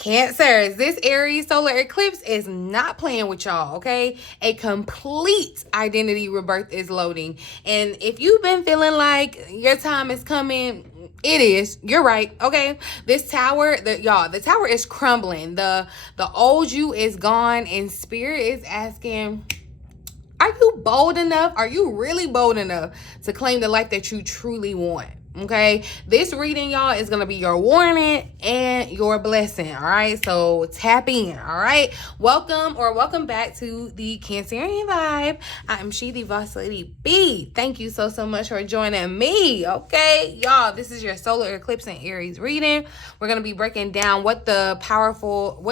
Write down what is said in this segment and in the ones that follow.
Cancers, this Aries solar eclipse is not playing with y'all, okay? A complete identity rebirth is loading. And if you've been feeling like your time is coming, it is. You're right, okay? This tower, the tower is crumbling. The old you is gone, and Spirit is asking, are you bold enough? Are you really bold enough to claim the life that you truly want? Okay, this reading, y'all, is gonna be your warning and your blessing. All right, so tap in. All right, welcome back to the Cancerian vibe. I'm the boss lady B. Thank you so much for joining me. Okay, y'all, this is your solar eclipse and Aries reading. We're gonna be breaking down what this powerful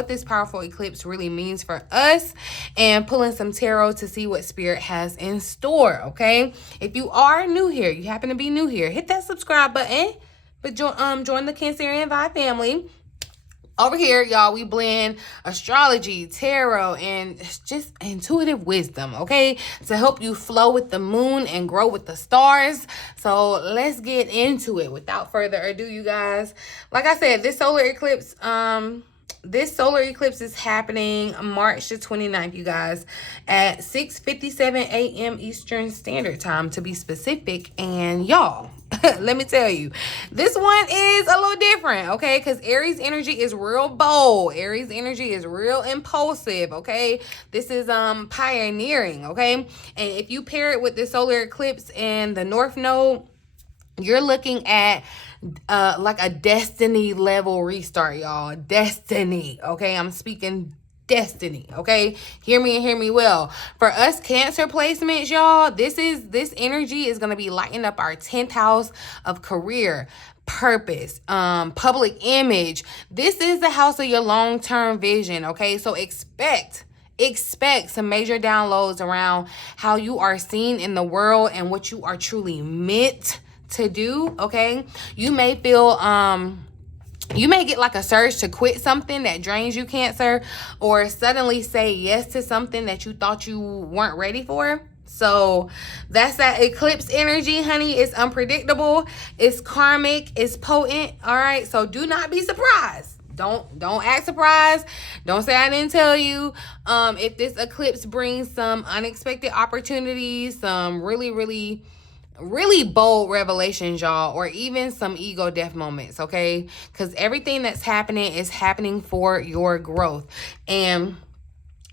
eclipse really means for us, and pulling some tarot to see what Spirit has in store. Okay, if you are new here, you happen to be new here, hit that subscribe button, but join the Cancerian vibe family. Over here, y'all, we blend astrology, tarot, and just intuitive wisdom, okay, to help you flow with the moon and grow with the stars. So let's get into it. Without further ado, you guys, like I said, this solar eclipse is happening March the 29th, you guys, at 6:57 a.m. Eastern Standard Time, to be specific. And y'all, let me tell you, this one is a little different, okay? Because Aries energy is real bold. Aries energy is real impulsive, okay? This is pioneering, okay? And if you pair it with the solar eclipse and the North Node, you're looking at like a destiny level restart, y'all. Destiny, okay? I'm speaking destiny, okay? Hear me and hear me well. For us Cancer placements, y'all, this energy is going to be lighting up our 10th house of career, purpose, public image. This is the house of your long-term vision, okay? So expect some major downloads around how you are seen in the world and what you are truly meant to do, okay? You may feel you may get like a surge to quit something that drains you, Cancer, or suddenly say yes to something that you thought you weren't ready for. So that's that eclipse energy, honey. It's unpredictable, it's karmic, it's potent. All right, so do not be surprised. Don't act surprised. Don't say I didn't tell you. If this eclipse brings some unexpected opportunities, some really bold revelations, y'all, or even some ego death moments, okay? Because everything that's happening is happening for your growth. And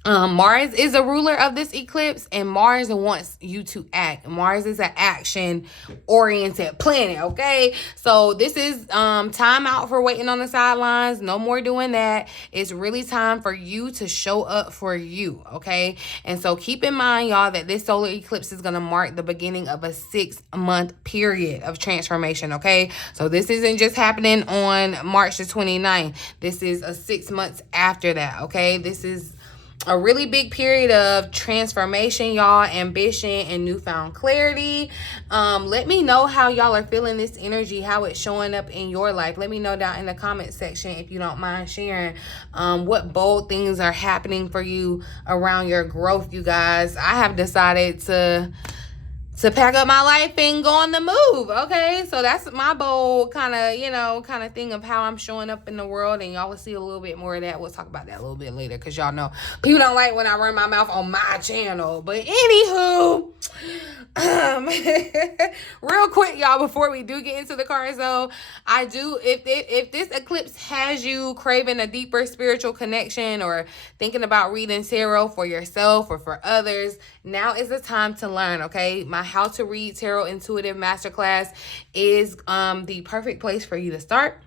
Mars is a ruler of this eclipse, and Mars wants you to act. Mars is an action-oriented planet, okay? So this is time out for waiting on the sidelines. No more doing that. It's really time for you to show up for you, okay? And so keep in mind, y'all, that this solar eclipse is going to mark the beginning of a 6-month period of transformation, okay? So this isn't just happening on March the 29th. This is a 6 months after that, okay? This is a really big period of transformation, y'all, ambition, and newfound clarity. Let me know how y'all are feeling this energy, how it's showing up in your life. Let me know down in the comment section if you don't mind sharing what bold things are happening for you around your growth, you guys. I have decided to pack up my life and go on the move, okay? So that's my bold kind of thing of how I'm showing up in the world, and y'all will see a little bit more of that. We'll talk about that a little bit later, because y'all know people don't like when I run my mouth on my channel. But anywho, real quick, y'all, before we do get into the cards, though, if this eclipse has you craving a deeper spiritual connection, or thinking about reading tarot for yourself or for others, now is the time to learn, okay? My How to Read Tarot Intuitive Masterclass is the perfect place for you to start.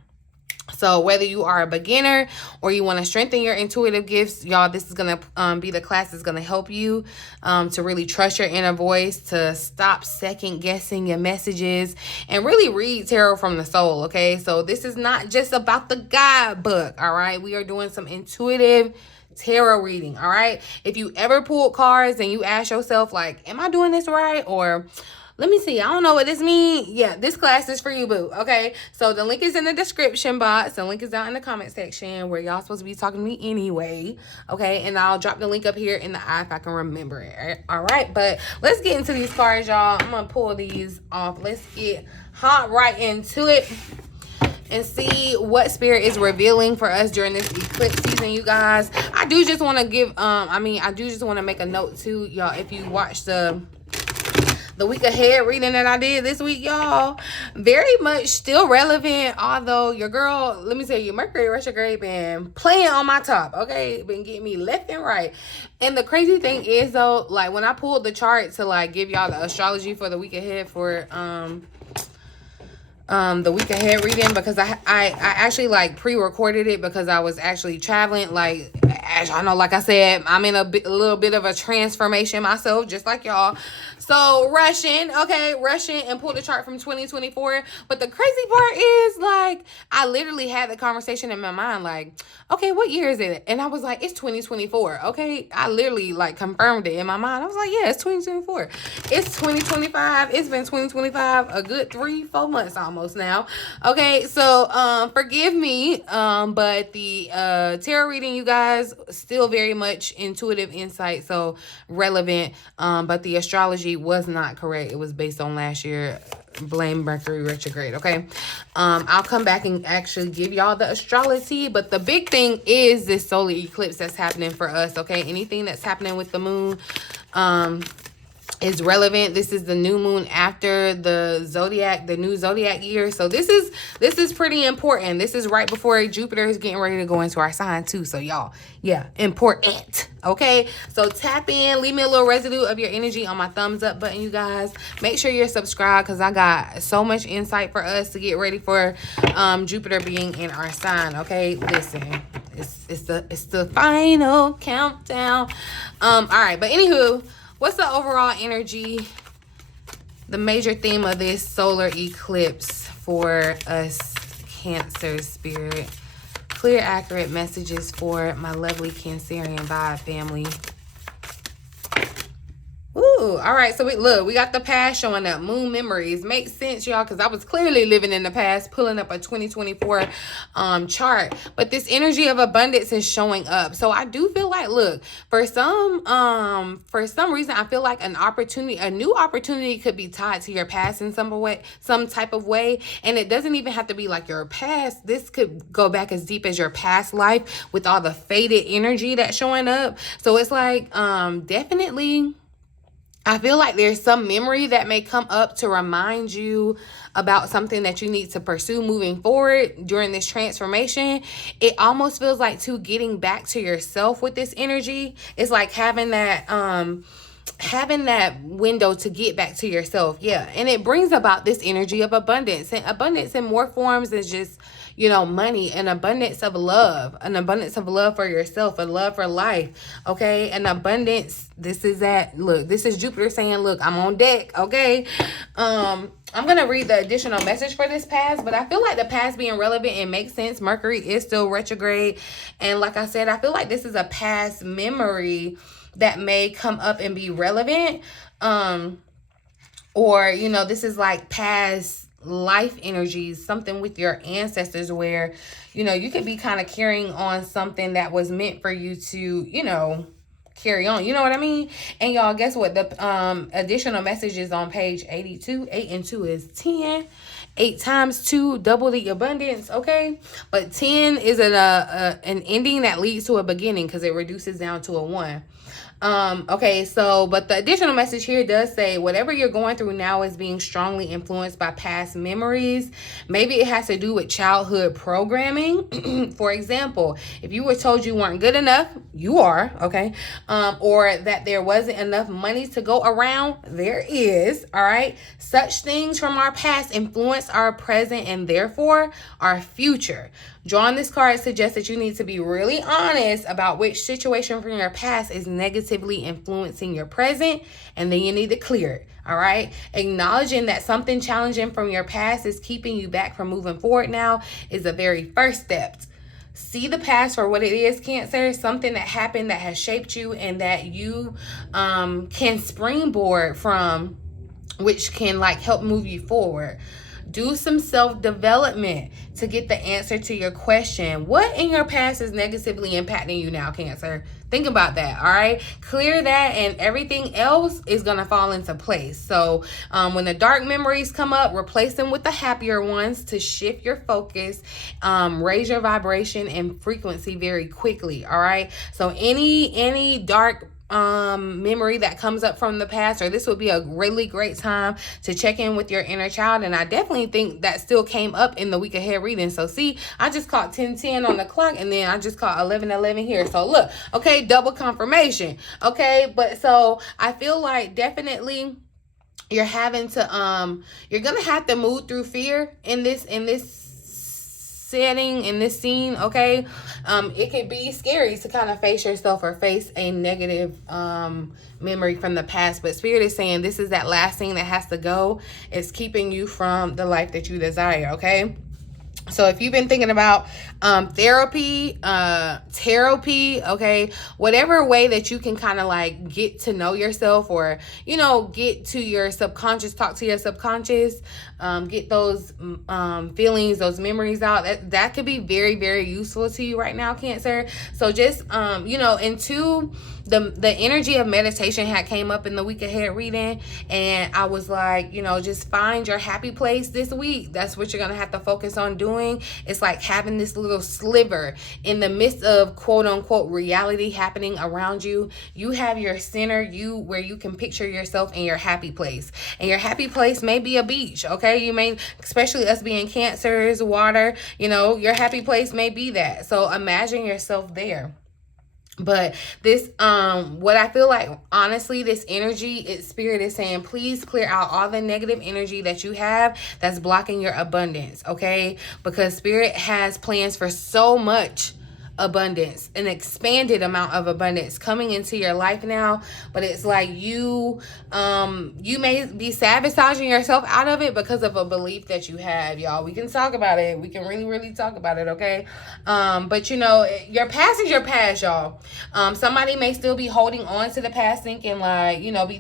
So whether you are a beginner or you want to strengthen your intuitive gifts, y'all, this is going to be the class that's going to help you to really trust your inner voice, to stop second guessing your messages, and really read tarot from the soul, okay? So this is not just about the guidebook, all right? We are doing some intuitive tarot reading, all right? If you ever pulled cards and you ask yourself, like, am I doing this right? Or let me see, I don't know what this means. Yeah, this class is for you, boo, okay? So the link is in the description box. The link is down in the comment section where y'all supposed to be talking to me anyway, okay? And I'll drop the link up here in the eye if I can remember it, all right? But let's get into these cards, y'all. I'm going to pull these off. Let's get hot right into it. and see what spirit is revealing for us during this eclipse season, you guys. I do just want to give, I do just want to make a note too, y'all. If you watch the week ahead reading that I did this week, y'all, very much still relevant. Although your girl, let me tell you, Mercury retrograde been playing on my top, okay? Been getting me left and right. And the crazy thing is though, like when I pulled the chart to like give y'all the astrology for the week ahead for the week ahead reading, because I actually like pre-recorded it because I was actually traveling. Like, as y'all know, like I said, I'm in a little bit of a transformation myself, just like y'all. So rushing and pulled the chart from 2024. But the crazy part is, like, I literally had the conversation in my mind, like, okay, what year is it? And I was like, it's 2024. Okay, I literally like confirmed it in my mind. I was like, yeah, it's 2024. It's 2025. It's been 2025 a good 3-4 months almost now. Okay, so forgive me, but the tarot reading, you guys, still very much intuitive insight, so relevant, but the astrology was not correct. It was based on last year. Blame Mercury retrograde. Okay, I'll come back and actually give y'all the astrology, but the big thing is this solar eclipse that's happening for us. Okay, anything that's happening with the moon is relevant. This is the new moon after the new zodiac year. So this is pretty important. This is right before Jupiter is getting ready to go into our sign too. So y'all, yeah, important. Okay, so tap in, leave me a little residue of your energy on my thumbs up button, you guys. Make sure you're subscribed because I got so much insight for us to get ready for Jupiter being in our sign. Okay, listen, it's the final countdown. All right, but anywho, what's the overall energy, the major theme of this solar eclipse for us Cancer spirit? Clear, accurate messages for my lovely Cancerian vibe family. Ooh, all right, so we got the past showing up. Moon memories. Makes sense, y'all, because I was clearly living in the past, pulling up a 2024 chart. But this energy of abundance is showing up. So I do feel like, look, for some reason, I feel like a new opportunity could be tied to your past in some type of way. And it doesn't even have to be like your past. This could go back as deep as your past life with all the faded energy that's showing up. So it's like, definitely, I feel like there's some memory that may come up to remind you about something that you need to pursue moving forward during this transformation. It almost feels like getting back to yourself with this energy. It's like having that window to get back to yourself. Yeah, and it brings about this energy of abundance, and abundance in more forms than just, you know, money, an abundance of love for yourself, a love for life. Okay, an abundance. This is Jupiter saying, look, I'm on deck. Okay, I'm gonna read the additional message for this past, but I feel like the past being relevant and makes sense. Mercury is still retrograde, and like I said, I feel like this is a past memory that may come up and be relevant, or, you know, this is like past life energies, something with your ancestors where, you know, you could be kind of carrying on something that was meant for you to, you know, carry on. You know what I mean? And y'all, guess what? The additional messages on page 82. 8 and 2 is 10. 8 times 2 double the abundance. Okay, but 10 is an ending that leads to a beginning because it reduces down to a 1. Okay, so, but the additional message here does say whatever you're going through now is being strongly influenced by past memories. Maybe it has to do with childhood programming. For example, if you were told you weren't good enough, you are, okay, or that there wasn't enough money to go around, there is. All right, such things from our past influence our present and therefore our future. Drawing this card suggests that you need to be really honest about which situation from your past is negatively influencing your present, and then you need to clear it. All right, acknowledging that something challenging from your past is keeping you back from moving forward now is the very first step. See the past for what it is, Cancer, something that happened that has shaped you and that you can springboard from, which can like help move you forward. Do some self-development to get the answer to your question. What in your past is negatively impacting you now, Cancer? Think about that, all right? Clear that, and everything else is going to fall into place. So when the dark memories come up, replace them with the happier ones to shift your focus, raise your vibration and frequency very quickly, all right? So any dark memory that comes up from the past, or this would be a really great time to check in with your inner child. And I definitely think that still came up in the week ahead reading. So see, I just caught 10:10 on the clock, and then I just caught 11:11 here. So look, okay, double confirmation. Okay, but so I feel like definitely you're having to you're gonna have to move through fear in this setting, in this scene, okay? It could be scary to kind of face yourself or face a negative memory from the past, but Spirit is saying this is that last thing that has to go. It's keeping you from the life that you desire, okay? So if you've been thinking about therapy, okay, whatever way that you can kind of like get to know yourself, or, you know, get to your subconscious, talk to your subconscious, get those feelings, those memories out, that could be very, very useful to you right now, Cancer. So just, you know, into the energy of meditation had came up in the week ahead reading, and I was like, you know, just find your happy place this week. That's what you're gonna have to focus on doing. It's like having this little sliver in the midst of quote unquote reality happening around you. You have your center, where you can picture yourself in your happy place, and your happy place may be a beach, okay? You may, especially us being Cancers, water, you know, your happy place may be that. So imagine yourself there. But this, what I feel like, honestly, this energy, Spirit is saying, please clear out all the negative energy that you have that's blocking your abundance, okay? Because Spirit has plans for so much abundance, an expanded amount of abundance coming into your life now, but it's like you may be sabotaging yourself out of it because of a belief that you have, y'all. We can talk about it. We can really talk about it, okay? But you know, your past is your past, y'all. Somebody may still be holding on to the past, thinking like, you know,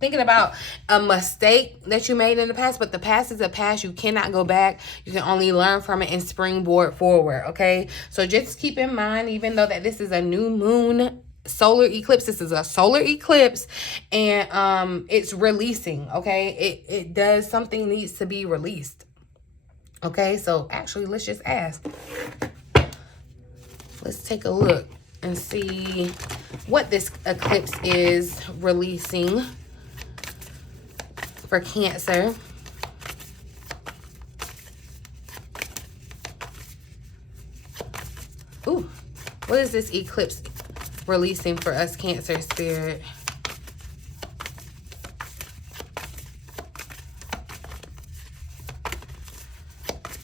thinking about a mistake that you made in the past, but the past is a past. You cannot go back. You can only learn from it and springboard forward, okay? So just keep in mind, even though that this is a new moon solar eclipse, this is a solar eclipse, and it's releasing, okay? It does, something needs to be released, okay? So actually, let's just ask. Let's take a look and see what this eclipse is releasing for Cancer. Ooh, what is this eclipse releasing for us, Cancer Spirit?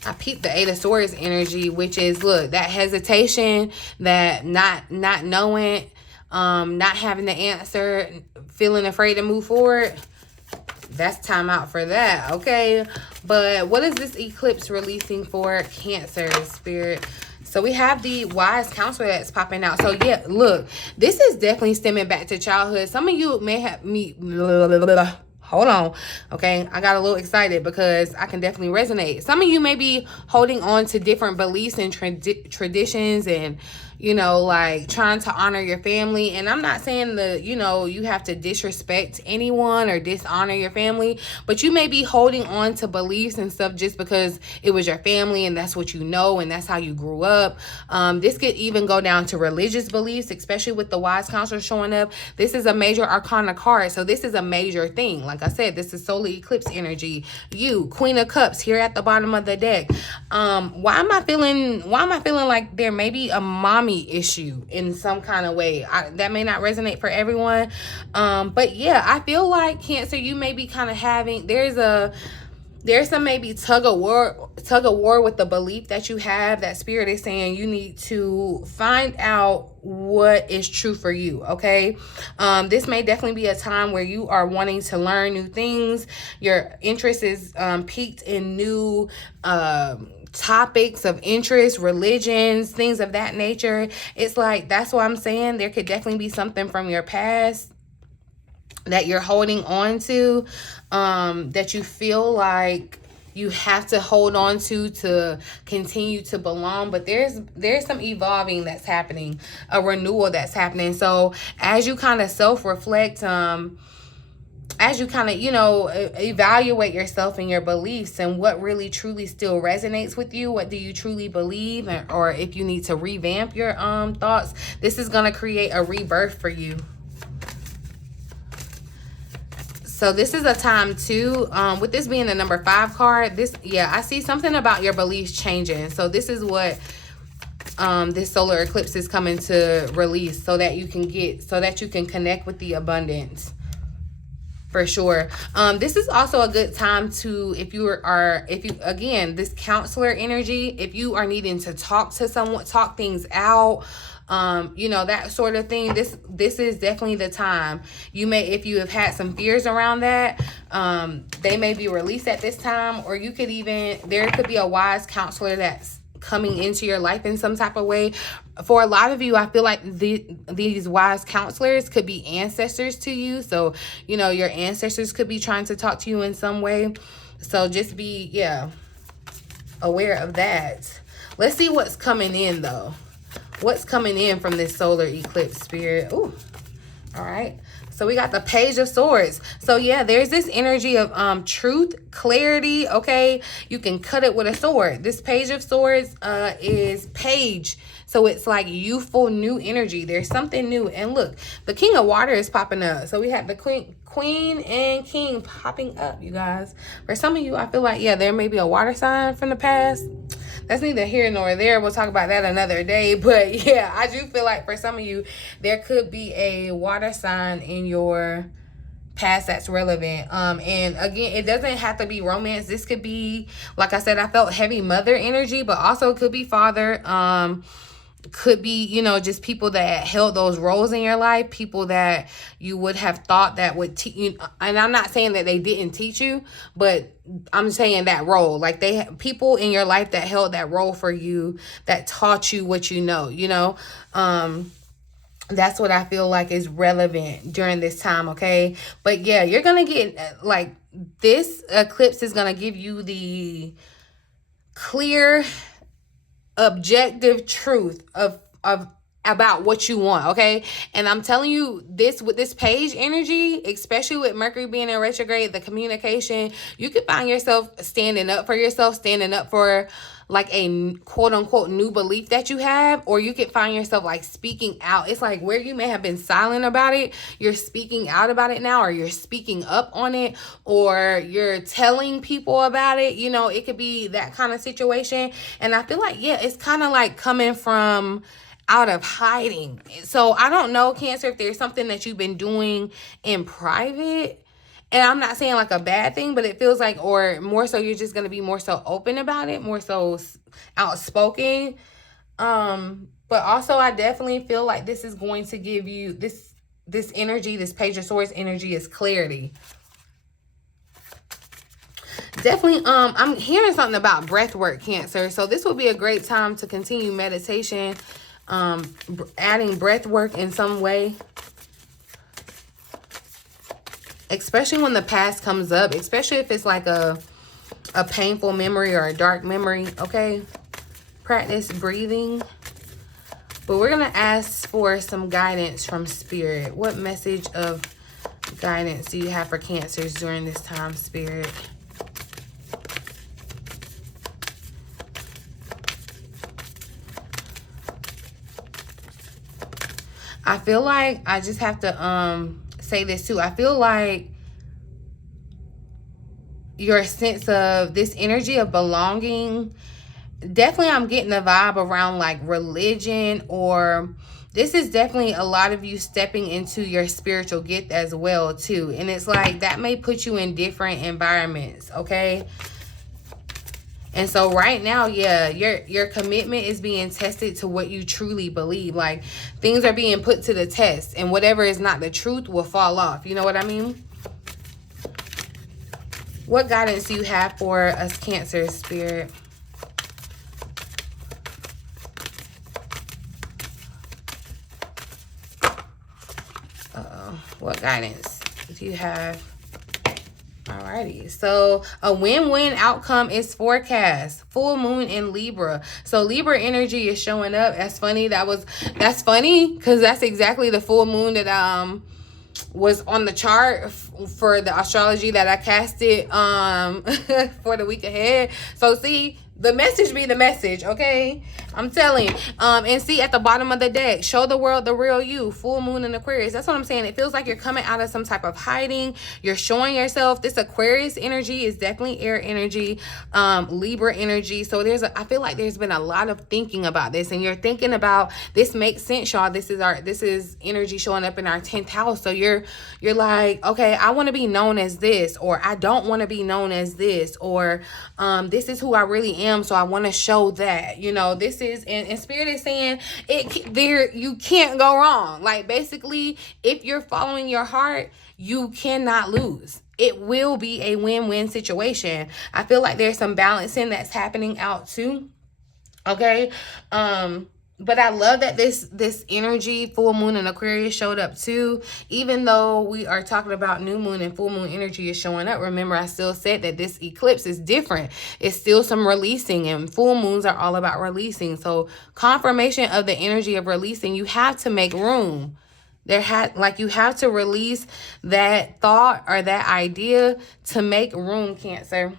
I peeped the 8 of Swords energy, which is, look, that hesitation, that not knowing, not having the answer, feeling afraid to move forward. That's time out for that, okay? But what is this eclipse releasing for Cancer Spirit? So we have the wise counselor that's popping out. So yeah, look, this is definitely stemming back to childhood. Some of you may have hold on, okay? I got a little excited because I can definitely resonate. Some of you may be holding on to different beliefs and traditions, and, you know, like trying to honor your family. And I'm not saying that, you know, you have to disrespect anyone or dishonor your family, but you may be holding on to beliefs and stuff just because it was your family and that's what you know and that's how you grew up. This could even go down to religious beliefs, especially with the wise counselor showing up. This is a major arcana card, so this is a major thing. Like I said, this is solar eclipse energy. You, Queen of Cups, here at the bottom of the deck. Why am I feeling like there may be a mommy issue in some kind of way? That may not resonate for everyone, but yeah, I feel like Cancer, you may be kind of having, there's some maybe tug of war with the belief that you have, that Spirit is saying you need to find out what is true for you, okay? This may definitely be a time where you are wanting to learn new things. Your interest is piqued in new topics of interest, religions, things of that nature. It's like, that's what I'm saying. There could definitely be something from your past that you're holding on to, that you feel like you have to hold on to continue to belong. But there's some evolving that's happening, a renewal that's happening. So as you kind of self-reflect, as you kind of, you know, evaluate yourself and your beliefs and what really truly still resonates with you, what do you truly believe, or if you need to revamp your thoughts, this is going to create a rebirth for you. So this is a time too, with this being the number 5 card, I see something about your beliefs changing. So this is what this solar eclipse is coming to release, so that you can connect with the abundance. For sure. This is also a good time to, again, this counselor energy, if you are needing to talk to someone, talk things out, you know, that sort of thing. This is definitely the time. If you have had some fears around that, they may be released at this time, or there could be a wise counselor that's coming into your life in some type of way. For a lot of you, I feel like these wise counselors could be ancestors to you. So, you know, your ancestors could be trying to talk to you in some way. So just be, aware of that. Let's see what's coming in, though. What's coming in from this solar eclipse, Spirit? Ooh, all right. So we got the Page of Swords. So yeah, there's this energy of truth, clarity, okay? You can cut it with a sword. This Page of Swords is page. So it's like youthful, new energy. There's something new. And look, the King of Water is popping up. So we have the Queen and King popping up, you guys. For some of you, I feel like, there may be a water sign from the past. That's neither here nor there. We'll talk about that another day. But yeah, I do feel like for some of you, there could be a water sign in your past that's relevant. And again, it doesn't have to be romance. This could be, like I said, I felt heavy mother energy, but also it could be father. Could be, you know, just people that held those roles in your life, people that you would have thought that would teach you. And I'm not saying that they didn't teach you, but I'm saying that role, like people in your life that held that role for you, that taught you what you know, that's what I feel like is relevant during this time. Okay. But yeah, you're going to get, like, this eclipse is going to give you the clear, objective truth of about what you want, okay? And I'm telling you, this with this page energy, especially with Mercury being in retrograde, the communication, you could find yourself standing up for yourself, standing up for like a quote unquote new belief that you have, or you could find yourself like speaking out. It's like where you may have been silent about it, you're speaking out about it now, or you're speaking up on it, or you're telling people about it. You know, it could be that kind of situation. And I feel like, it's kind of like coming from out of hiding. So I don't know, Cancer, if there's something that you've been doing in private. And I'm not saying like a bad thing, but it feels like, or more so, you're just going to be more so open about it, more so outspoken. But also I definitely feel like this is going to give you this energy, this Page of Swords energy is clarity. Definitely, I'm hearing something about breath work, Cancer. So this would be a great time to continue meditation, adding breath work in some way. Especially when the past comes up, especially if it's like a painful memory or a dark memory, okay? Practice breathing. But we're going to ask for some guidance from Spirit. What message of guidance do you have for Cancers during this time, Spirit? I feel like I just have to say this too. I feel like your sense of this energy of belonging, definitely I'm getting a vibe around like religion, or this is definitely a lot of you stepping into your spiritual gift as well too. And it's like that may put you in different environments, okay? And so right now, your commitment is being tested to what you truly believe. Like things are being put to the test, and whatever is not the truth will fall off. You know what I mean? What guidance do you have for us, Cancer, Spirit? What guidance do you have? All Alrighty, so a win-win outcome is forecast. Full moon in Libra. So Libra energy is showing up. That's funny. That's funny because that's exactly the full moon that was on the chart for the astrology that I casted for the week ahead. So see, the message be the message, okay? I'm telling you. And see at the bottom of the deck, show the world the real you. Full moon in Aquarius. That's what I'm saying. It feels like you're coming out of some type of hiding. You're showing yourself. This Aquarius energy is definitely air energy, Libra energy. So I feel like there's been a lot of thinking about this, and you're thinking about this. Makes sense, y'all. This is energy showing up in our 10th house. So you're like, okay, I want to be known as this, or I don't want to be known as this, or this is who I really am. So I want to show that, you know, this is, and Spirit is saying you can't go wrong. Like basically, if you're following your heart, you cannot lose. It will be a win-win situation. I feel like there's some balancing that's happening out too. Okay. But I love that this energy, full moon in Aquarius, showed up too. Even though we are talking about new moon and full moon energy is showing up, remember I still said that this eclipse is different. It's still some releasing, and full moons are all about releasing. So confirmation of the energy of releasing, you have to make room. You have to release that thought or that idea to make room, Cancer,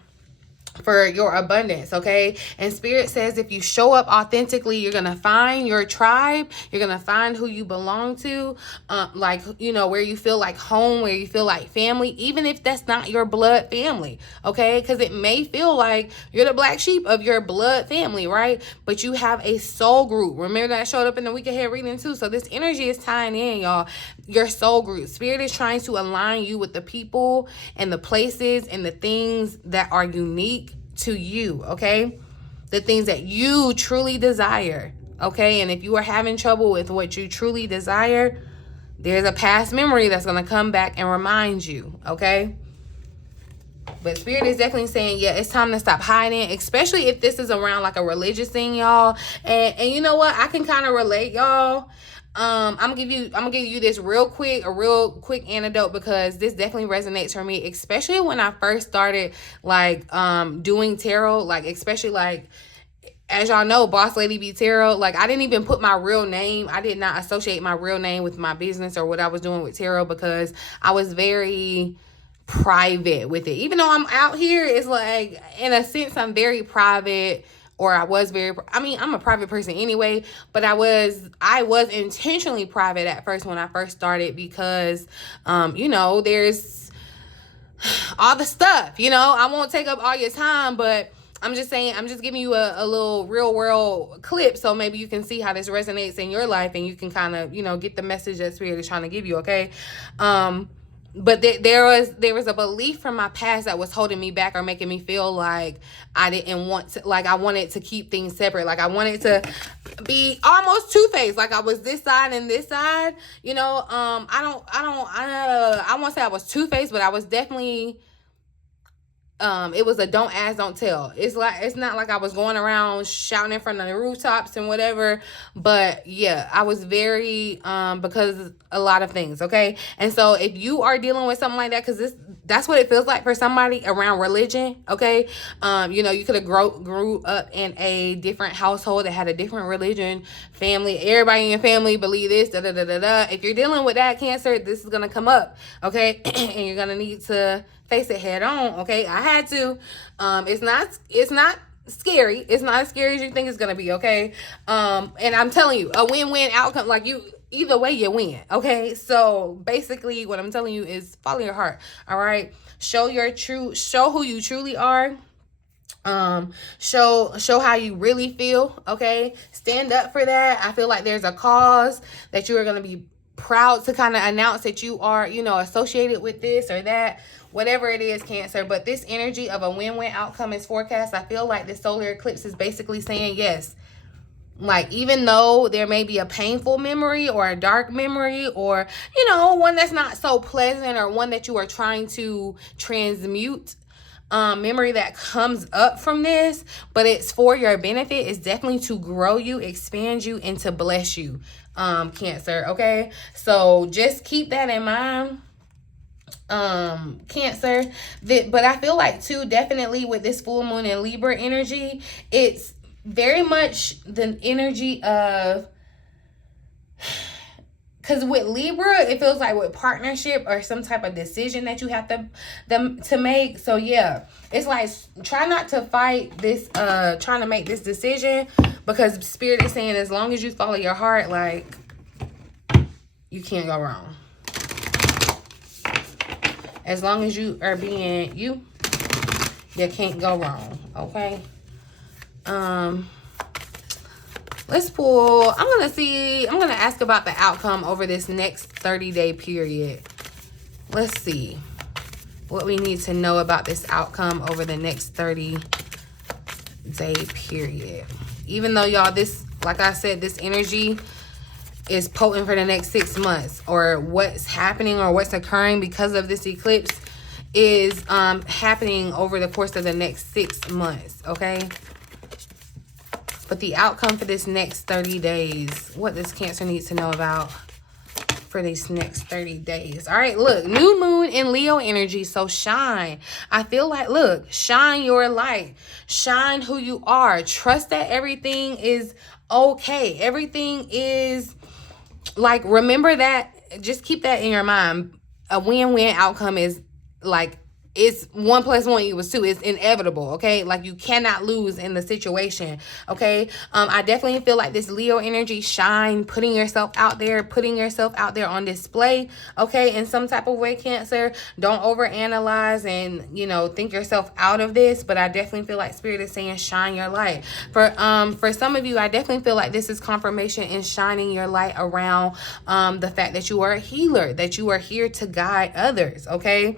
for your abundance. Okay. And Spirit says if you show up authentically, you're gonna find your tribe. You're gonna find who you belong to, like, you know, where you feel like home, where you feel like family, even if that's not your blood family. Okay. Because it may feel like you're the black sheep of your blood family, right? But you have a soul group. Remember that showed up in the week ahead reading too. So this energy is tying in, y'all, your soul group. Spirit is trying to align you with the people and the places and the things that are unique to you, okay? The things that you truly desire, okay? And if you are having trouble with what you truly desire, there's a past memory that's going to come back and remind you, okay? But Spirit is definitely saying, yeah, it's time to stop hiding, especially if this is around like a religious thing, y'all. And you know what? I can kind of relate, y'all. I'm gonna give you this a real quick anecdote, because this definitely resonates for me, especially when I first started like doing tarot, like especially like, as y'all know, Boss Lady B Tarot, like I didn't even put my real name. I did not associate my real name with my business or what I was doing with tarot, because I was very private with it. Even though I'm out here, it's like in a sense I'm very private. Or I was I'm a private person anyway, but I was intentionally private at first when I first started, because, you know, there's all the stuff, you know, I won't take up all your time, but I'm just saying, I'm just giving you a little real world clip. So maybe you can see how this resonates in your life, and you can kind of, you know, get the message that Spirit is trying to give you. Okay. But there was a belief from my past that was holding me back or making me feel like I didn't want to, like I wanted to keep things separate. Like I wanted to be almost two-faced. Like I was this side and this side, you know. I won't say I was two-faced, but I was definitely, it was a don't ask, don't tell. It's not like I was going around shouting in front of the rooftops and whatever, but yeah, I was very, because a lot of things. Okay. And so if you are dealing with something like that, because that's what it feels like for somebody around religion. Okay. You know, you could have grew up in a different household that had a different religion, family, everybody in your family believe this, da, da, da, da, da. If you're dealing with that, Cancer, this is going to come up. Okay. And you're going to need to face it head on. Okay. I had to. It's not scary. It's not as scary as you think it's gonna be. Okay. And I'm telling you, a win-win outcome. Like either way you win. Okay. So basically what I'm telling you is follow your heart. All right. Show who you truly are. Show how you really feel. Okay. Stand up for that. I feel like there's a cause that you are going to be proud to kind of announce that you are, you know, associated with this or that, whatever it is, Cancer. But this energy of a win-win outcome is forecast. I feel like this solar eclipse is basically saying, yes, like, even though there may be a painful memory or a dark memory, or, you know, one that's not so pleasant, or one that you are trying to transmute, memory that comes up from this, but it's for your benefit. It's definitely to grow you, expand you, and to bless you, Cancer. Okay. So just keep that in mind. Cancer. But I feel like too, definitely with this full moon in Libra energy, it's very much the energy of, because with Libra, it feels like with partnership or some type of decision that you have to make. So yeah, it's like, try not to fight this, trying to make this decision, because Spirit is saying as long as you follow your heart, like, you can't go wrong. As long as you are being you can't go wrong, okay? Let's pull, I'm going to ask about the outcome over this next 30-day period. Let's see what we need to know about this outcome over the next 30-day period. Even though, y'all, this, like I said, this energy is potent for the next 6 months, or what's happening or what's occurring because of this eclipse is happening over the course of the next 6 months, okay? But the outcome for this next 30 days, what does Cancer need to know about for these next 30 days? All right, look, new moon in Leo energy, so shine. I feel like, look, shine your light. Shine who you are. Trust that everything is okay. Everything is, like, remember that, just keep that in your mind. A win-win outcome is, like, it's 1 + 1 = 2. It's inevitable, okay? Like, you cannot lose in the situation, okay? I definitely feel like this Leo energy, shine, putting yourself out there on display, okay? In some type of way, Cancer. Don't overanalyze and, you know, think yourself out of this, but I definitely feel like Spirit is saying shine your light. For some of you, I definitely feel like this is confirmation in shining your light around the fact that you are a healer, that you are here to guide others, okay?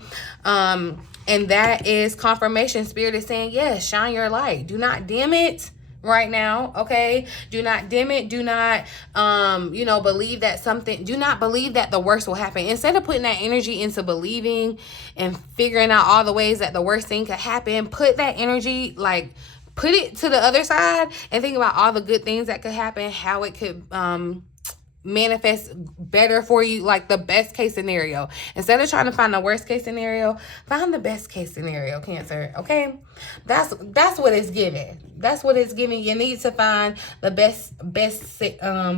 And that is confirmation. Spirit is saying, yes, shine your light. Do not dim it right now, okay? Do not dim it. Do not, you know, believe that something, do not believe that the worst will happen. Instead of putting that energy into believing and figuring out all the ways that the worst thing could happen, put that energy, like, put it to the other side and think about all the good things that could happen, how it could, manifest better for you, like the best case scenario. Instead of trying to find the worst case scenario, find the best case scenario, Cancer, okay? That's what it's giving. That's what it's giving. You need to find the best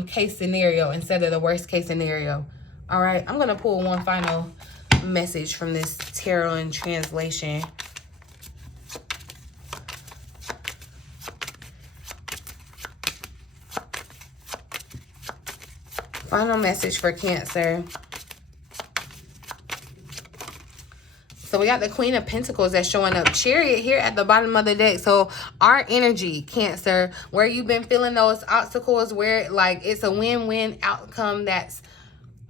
case scenario instead of the worst case scenario. All right, I'm gonna pull one final message from this tarot in translation. Final message for Cancer. So we got the Queen of Pentacles that's showing up. Chariot here at the bottom of the deck. So our energy, Cancer, where you've been feeling those obstacles, where, like, it's a win-win outcome that's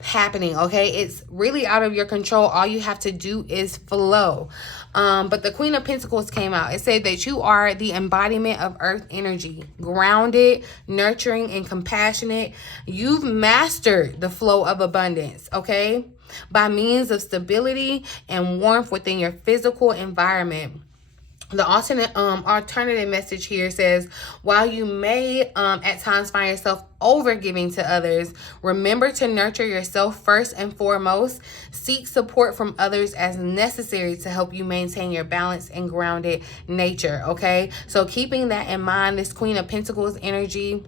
happening, okay? It's really out of your control. All you have to do is flow. But the Queen of Pentacles came out. It said that you are the embodiment of earth energy, grounded, nurturing, and compassionate. You've mastered the flow of abundance, okay? By means of stability and warmth within your physical environment. The alternative message here says, while you may at times find yourself overgiving to others, remember to nurture yourself first and foremost. Seek support from others as necessary to help you maintain your balanced and grounded nature, okay? So keeping that in mind, this Queen of Pentacles energy,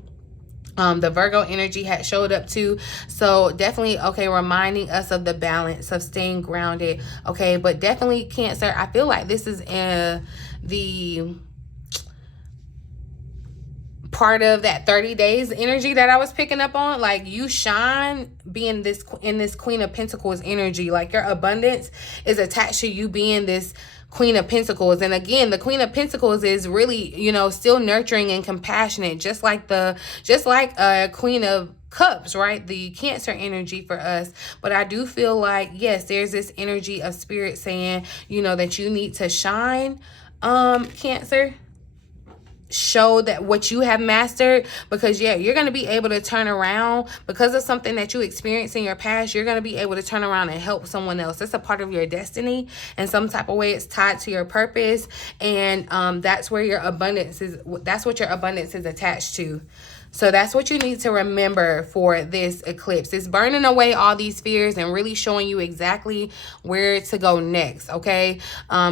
the Virgo energy had showed up too. So definitely, okay, reminding us of the balance of staying grounded, okay? But definitely, Cancer, I feel like this is the part of that 30 days energy that I was picking up on. Like, you shine being this in this Queen of Pentacles energy. Like, your abundance is attached to you being this Queen of Pentacles. And again, the Queen of Pentacles is really, you know, still nurturing and compassionate, just like Queen of Cups, right? The Cancer energy for us. But I do feel like, yes, there's this energy of Spirit saying, you know, that you need to shine, Cancer. Show that what you have mastered, because yeah, you're going to be able to turn around because of something that you experienced in your past. You're going to be able to turn around and help someone else. It's a part of your destiny in some type of way. It's tied to your purpose, and that's where your abundance is. That's what your abundance is attached to. So that's what you need to remember for this eclipse. It's burning away all these fears and really showing you exactly where to go next, okay?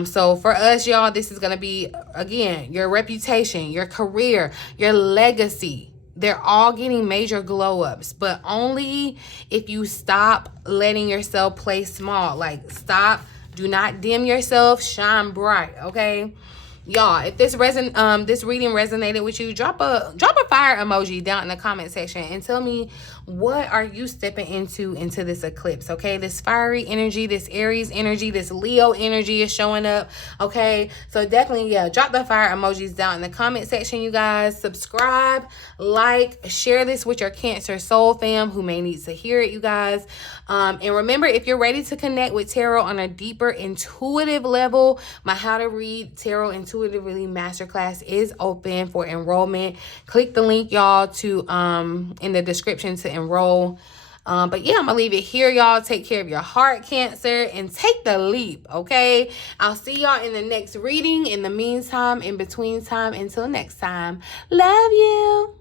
So for us, y'all, this is going to be, again, your reputation, your career, your legacy. They're all getting major glow ups, but only if you stop letting yourself play small. Like, stop, do not dim yourself, shine bright, okay? Y'all, if this reading resonated with you, drop a fire emoji down in the comment section and tell me, what are you stepping into this eclipse, okay? This fiery energy, this Aries energy, this Leo energy is showing up, okay? So definitely, yeah, drop the fire emojis down in the comment section, you guys. Subscribe, like, share this with your Cancer soul fam who may need to hear it, you guys. And remember, if you're ready to connect with tarot on a deeper intuitive level, my How to Read Tarot Intuitively Masterclass is open for enrollment. Click the link, y'all, to in the description to enroll. But yeah, I'm gonna leave it here, y'all. Take care of your heart, Cancer, and take the leap, okay? I'll see y'all in the next reading. In the meantime, in between time, until next time, love you.